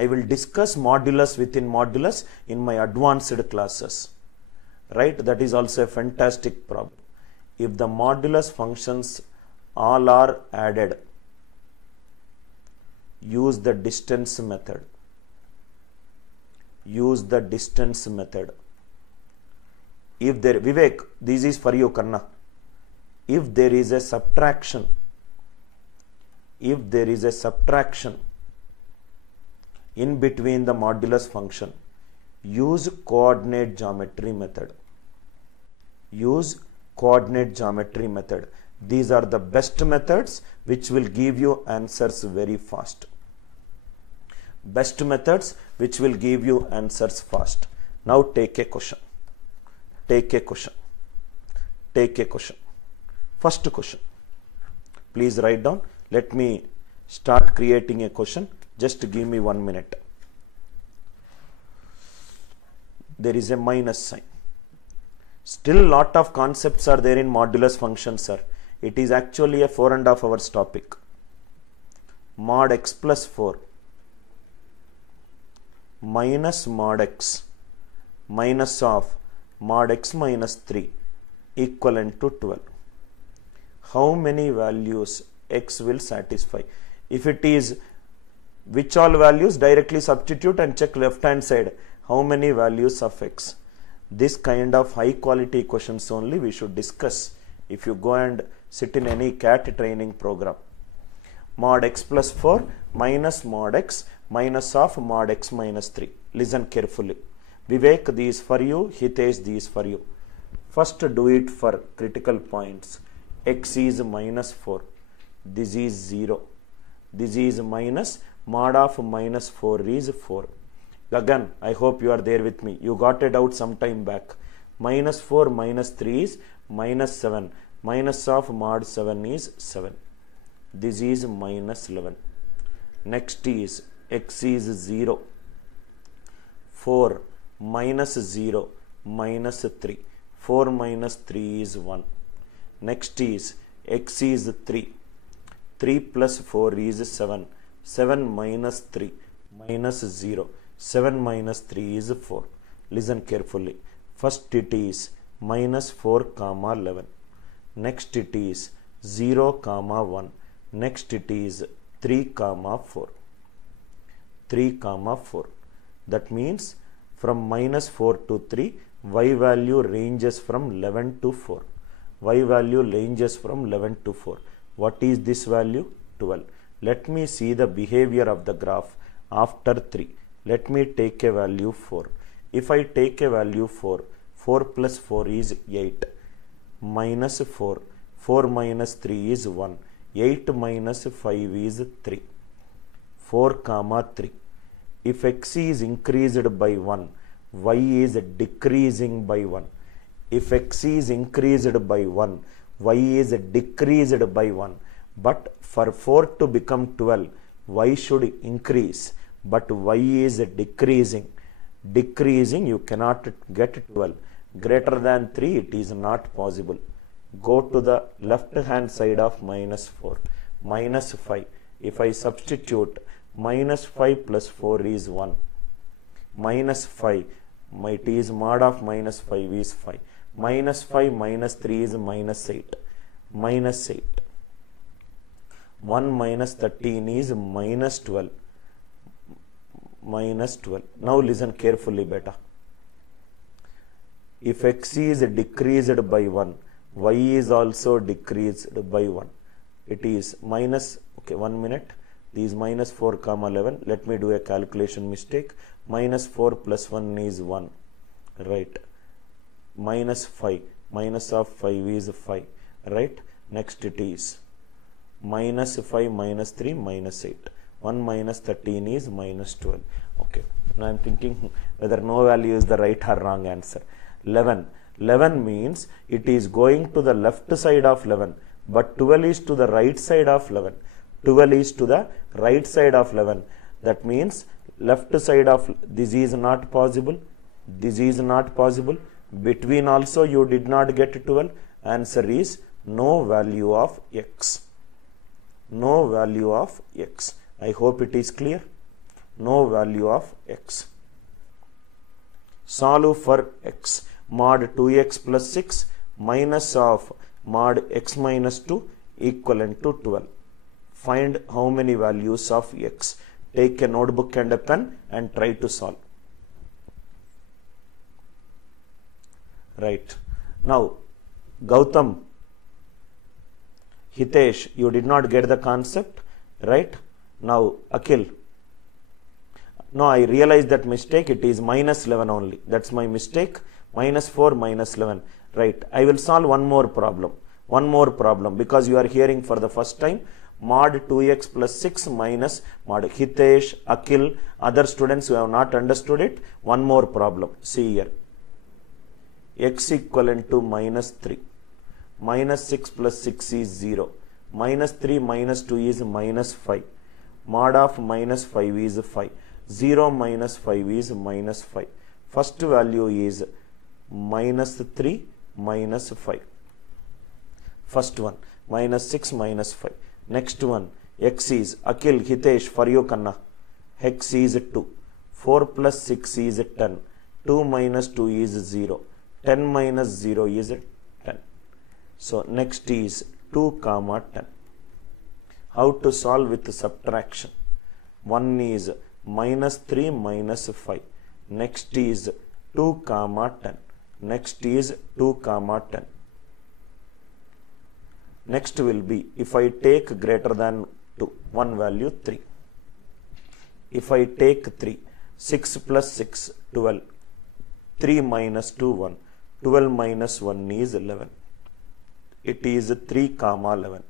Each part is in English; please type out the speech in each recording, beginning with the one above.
I will discuss modulus within modulus in my advanced classes. Right? That is also a fantastic problem. If the modulus functions all are added, use the distance method. Use the distance method. If there, Vivek, this is for you, Karna. If there is a subtraction, in between the modulus function, use coordinate geometry method. Use coordinate geometry method. These are the best methods which will give you answers very fast. Best methods which will give you answers fast. Now take a question. Take a question. Take a question. First question. Please write down. Let me start creating a question. Just give me 1 minute. There is a minus sign. Still lot of concepts are there in modulus function, sir. It is actually a 4.5 hours topic. Mod x plus 4 minus mod x minus of mod x minus 3 equivalent to 12. How many values x will satisfy? If it is which all values, directly substitute and check left hand side. How many values of x? This kind of high quality questions only we should discuss if you go and sit in any CAT training program. Mod x plus 4 minus mod x minus of mod x minus 3. Listen carefully. Vivek, these for you. Hitesh, these for you. First do it for critical points. X is minus 4. This is 0. This is minus. Mod of minus 4 is 4. Again, I hope you are there with me. You got it out some time back. Minus 4 minus 3 is minus 7. Minus of mod 7 is 7. This is minus 11. Next is x is 0. 4 minus 0 minus 3. 4 minus 3 is 1. Next is x is 3. 3 plus 4 is 7. 7 minus 3 minus 0. 7 minus 3 is 4. Listen carefully. First it is minus 4 comma 11. Next it is 0 comma 1. Next it is 3 comma 4. 3 comma 4. That means from minus 4 to 3, y value ranges from 11 to 4. Y value ranges from 11 to 4. What is this value? 12. Let me see the behavior of the graph after 3. Let me take a value 4. If I take a value 4, 4 plus 4 is 8. Minus 4. 4 minus 3 is 1. 8 minus 5 is 3. 4 comma 3. If x is increased by 1, y is decreasing by 1. If x is increased by 1, y is decreased by 1. But for 4 to become 12, y should increase. But y is decreasing. Decreasing, you cannot get 12. Greater than 3, it is not possible. Go to the left hand side of minus 4. Minus 5. If I substitute, minus 5 plus 4 is 1. Minus 5. It is mod of minus 5 is 5. Minus 5 minus 3 is minus 8. Minus 8. 1 minus 13 is minus 12. Minus 12. Now listen carefully, beta. If x is decreased by 1, y is also decreased by 1. It is minus, okay, 1 minute. This is minus 4 comma 11. Let me do a calculation mistake. Minus 4 plus 1 is 1. Right. Minus 5. Minus of 5 is 5. Right. Next it is minus 5 minus 3 minus 8. 1 minus 13 is minus 12. Okay. Now I am thinking whether no value is the right or wrong answer. 11. 11 means it is going to the left side of 11. But 12 is to the right side of 11. 12 is to the right side of 11. That means left side of this is not possible. This is not possible. Between also you did not get 12. Answer is no value of x. No value of x. I hope it is clear. no value of x. Solve for x. Mod 2x plus 6 minus of mod x minus 2 equivalent to 12. Find how many values of x. Take a notebook and a pen and try to solve. Right. Now, Gautam, Hitesh, you did not get the concept, right? Now, Akhil. No, I realized that mistake. It is minus 11 only. That's my mistake. Minus 4, minus 11. Right. I will solve one more problem. One more problem because you are hearing for the first time. Mod 2x plus 6 minus mod. Hitesh, Akhil, other students who have not understood it. One more problem. See here. X equivalent to minus 3. Minus 6 plus 6 is 0. Minus 3 minus 2 is minus 5. Mod of minus 5 is 5. 0 minus 5 is minus 5. First value is minus 3 minus 5. First one, minus 6 minus 5. Next one, x is, Akhil, Hitesh, for you Kanna. X is 2. 4 plus 6 is 10. 2 minus 2 is 0. 10 minus 0 is 10. So next is 2 comma 10. How to solve with subtraction? One is minus 3 minus 5. Next is 2 comma 10. Next is 2 comma 10. Next will be, if I take greater than 2, one value 3. If I take 3, 6 plus 6, 12. 3 minus 2, 1. 12 minus 1 is 11. It is 3 comma 11.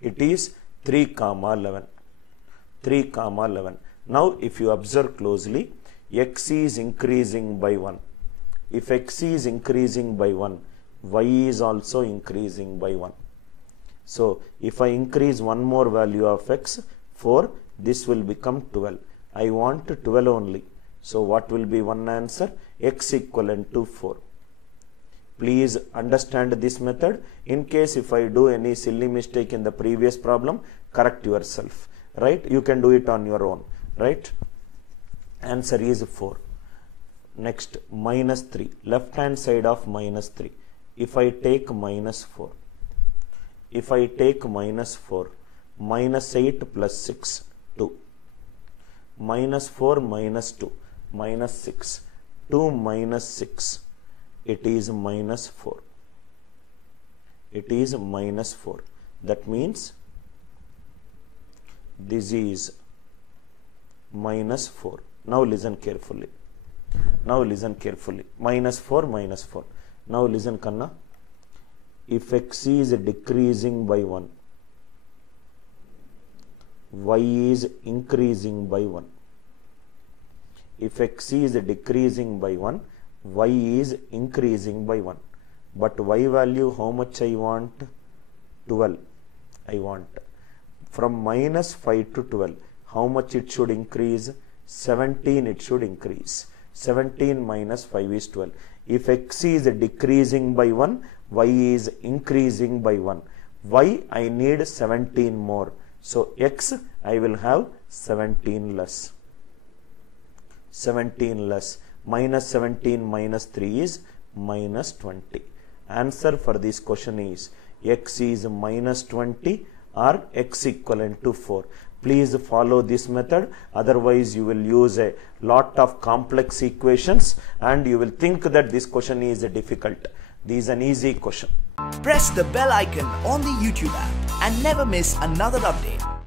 It is 3 comma 11. 3 comma 11. Now if you observe closely, x is increasing by 1. If x is increasing by 1, y is also increasing by 1. So if I increase one more value of x, 4, this will become 12. I want 12 only. So what will be one answer? X equivalent to 4. Please understand this method. In case if I do any silly mistake in the previous problem, correct yourself. Right? You can do it on your own. Right? Answer is 4. Next, minus 3. Left hand side of minus 3. If I take minus 4. If I take minus 4. Minus 8 plus 6. 2. Minus 4 minus 2. Minus 6. 2 minus 6. It is minus 4. It is minus 4. That means this is minus 4. Now listen carefully. Now listen carefully. Minus 4, minus 4. Now listen, Kanna. If x is decreasing by 1, y is increasing by 1. If x is decreasing by 1, y is increasing by 1. But y value, how much I want? 12. I want. From minus 5 to 12, how much it should increase? 17 it should increase. 17 minus 5 is 12. If x is decreasing by 1, y is increasing by 1. Y I need 17 more. So x I will have 17 less. 17 less. Minus 17 minus 3 is minus 20. Answer for this question is x is minus 20 or x equivalent to 4. Please follow this method, otherwise you will use a lot of complex equations and you will think that this question is difficult. This is an easy question. Press the bell icon on the YouTube app and never miss another update.